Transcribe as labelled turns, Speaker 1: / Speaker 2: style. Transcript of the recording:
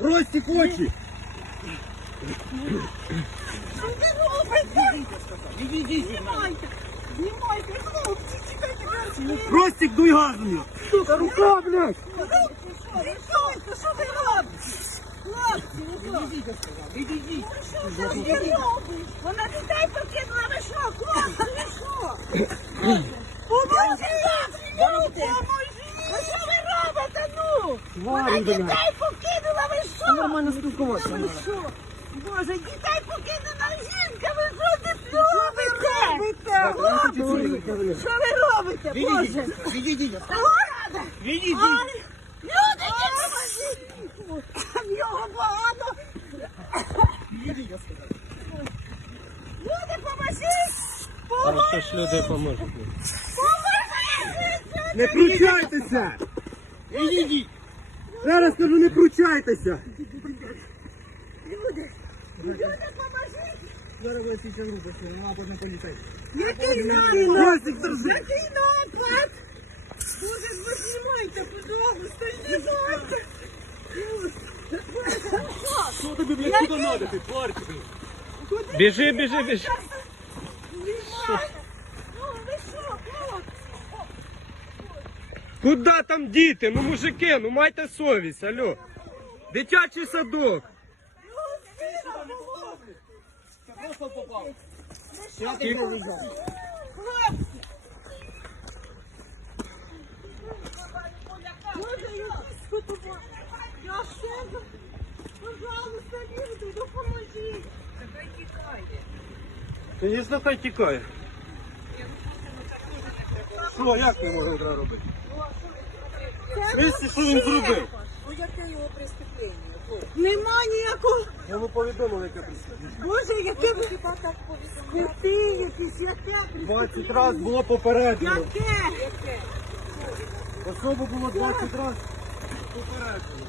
Speaker 1: Ростик очі!
Speaker 2: Що ви робите? Знімайте! Знімайте, хлопці, чекайте!
Speaker 1: Ростик, дуй газом! Сука, рука, блядь!
Speaker 2: Відсуньте, що ви робите? Хлопці, що?
Speaker 1: Відійдіть!
Speaker 2: Що це ви робите? Вона дітей покинула, ви що? Хлопці, ви що? Поможіть! Поможіть! Ви що ви робите, ну? Вона дітей покинула, що?
Speaker 1: Нормально спілкуватися
Speaker 2: Ви що? Боже, дітей покинула жінка, ви що тут робите? Хлопці, Що ви робите, Боже?
Speaker 1: Відійдіть!
Speaker 2: Ладно.
Speaker 1: Відійдіть!
Speaker 2: Люди, допоможіть! В його багато! Люди, поможіть!
Speaker 3: Ж люди поможуть.
Speaker 2: Поможіть!
Speaker 1: Не кручайтеся! Відійдіть! Зараз кажу, не кручайтеся!
Speaker 2: Люди, люди, поможіть!
Speaker 1: Зараз ви січа рубите, ну або не поліцей.
Speaker 2: Який напад?
Speaker 1: Держи!
Speaker 2: Який напад? Люди, ви знімайте, пожалуйста, знімайте!
Speaker 1: Що тобі, блядь, куди надо, ти тварь?
Speaker 3: Біжи, біжи, біжи.
Speaker 2: Знімайте! Ну, ви що, хлопці?
Speaker 3: Куда там діти? Ну мужики, ну майте совість, алло. Дитячий садок.
Speaker 1: Попав.
Speaker 2: Хлопці! Може, якісь фотографії? Я себе, пожалуйста, люди, допоможіть.
Speaker 1: Звісно, хай тікає. Що, як ми можемо треба робити? Місці, що він зробив?
Speaker 2: Ну, яке його преступлення? Нема ніякого.
Speaker 1: Я йому повідомив, яке прислідування.
Speaker 2: Боже, яке ви хіба так Скути якісь, яке
Speaker 1: 20 разів було попереджено.
Speaker 2: Яке? Яке?
Speaker 1: Особу було 20 разів попереджено.